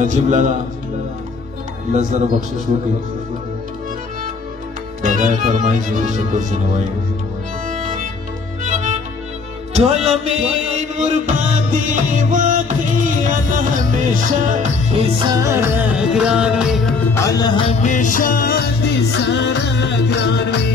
نجیب لالا لزر بخشش وکړي خدای فرمایي چې شکر ځنې وایي ټول امین ورباندې وکړي الله همیشه دې سره ګران وي الله همیشه دې سره ګران وي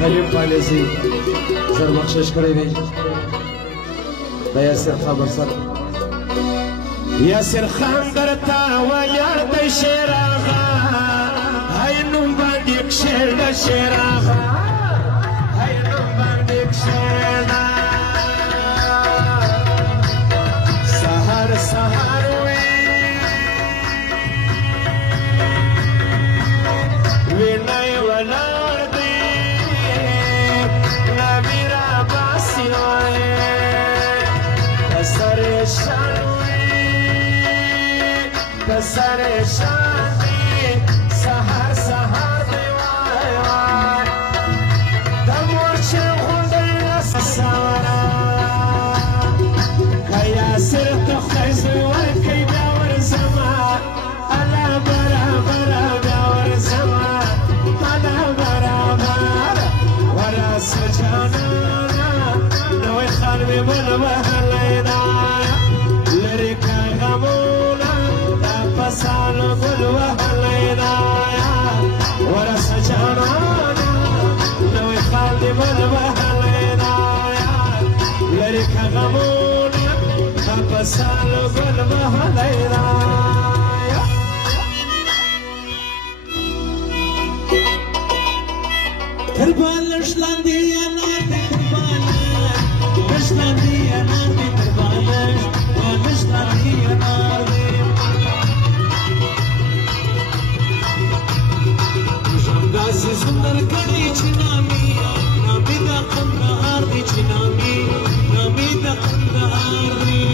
کلیم پالیسی زر بخشش کړی دی د یاسر خبر سر یاسر خان درته ویل د شعر آغا هی نوم باندې کښېږ د شعر آغا هی نوم باندې کښېږ سهار سهار وي وینی ولاړ دی نبی راباسي وایي پسرشان پسرشان دی سهار سهار دی وای وای د مورچې غوندې سواره که یاسر ته خدای زوی ورکوي بیا ورځمه الله برابر بیا ورځمه الله برابر وراسه جانانه نوی خان مې بل وهلی ده لرې که غمونه سالو گل وهلی دا ورسه جانانه نوی خال دی بل وهلی دا لرې که غمونه په سالو گل وهلی دا تر بالښت لاندې لاندې تر بالښت لاندې لاندې تر بالښت لاندې لاندې داسې سندر کړي چې نامي د قندهار دی چې نامي د قندهار دی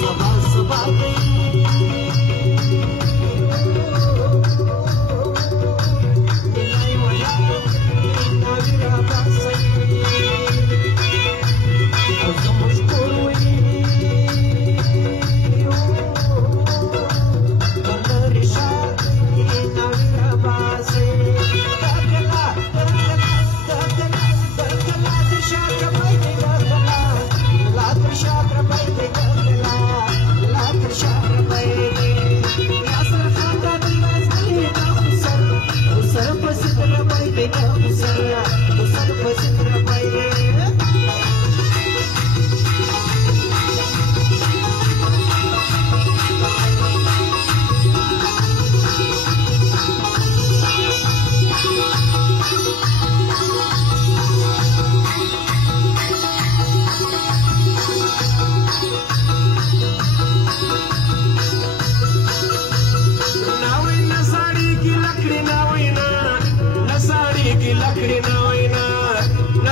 سبا سبا دی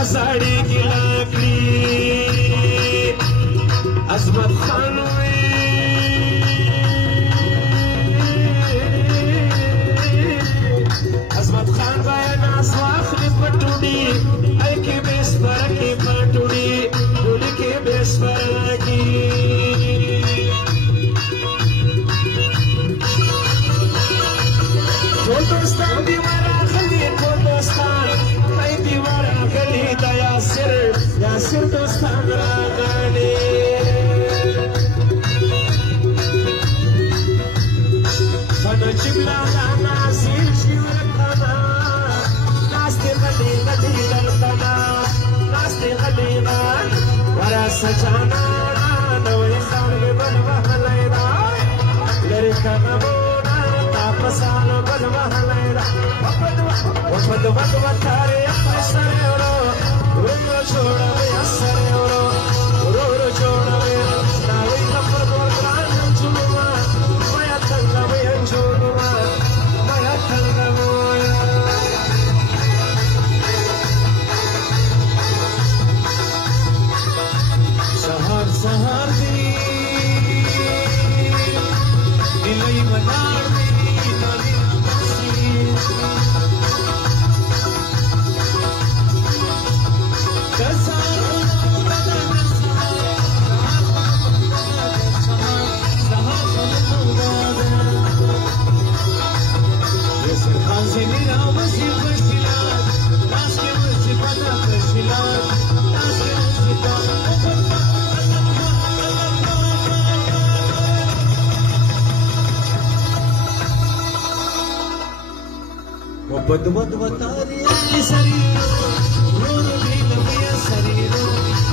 نزاړي ګلا کړی عظمت خان عظمت خان باید ناس واخلي پټوډي الکه بیس برکه پټوډي ډولي کې بیس برکه دوستان دی ورغلی دوستان کای دی ورغلی دا یاسر دوستان راغلی خنا جبلا ناسیر شورتنا ناسته غلی غلی دلتنا ناسته غلی غل ورا سجانا نوې خان بل وهلینا لری کمو Pasalo bal mahalayra wapad watare asare oro uro choda me asare oro uro choda me nawi kapar gran chuluma maya tanga me chuluma maya tanga moya sahar sahar di ilai manar Bad bad batari sariro, roor bhi labiya sariro.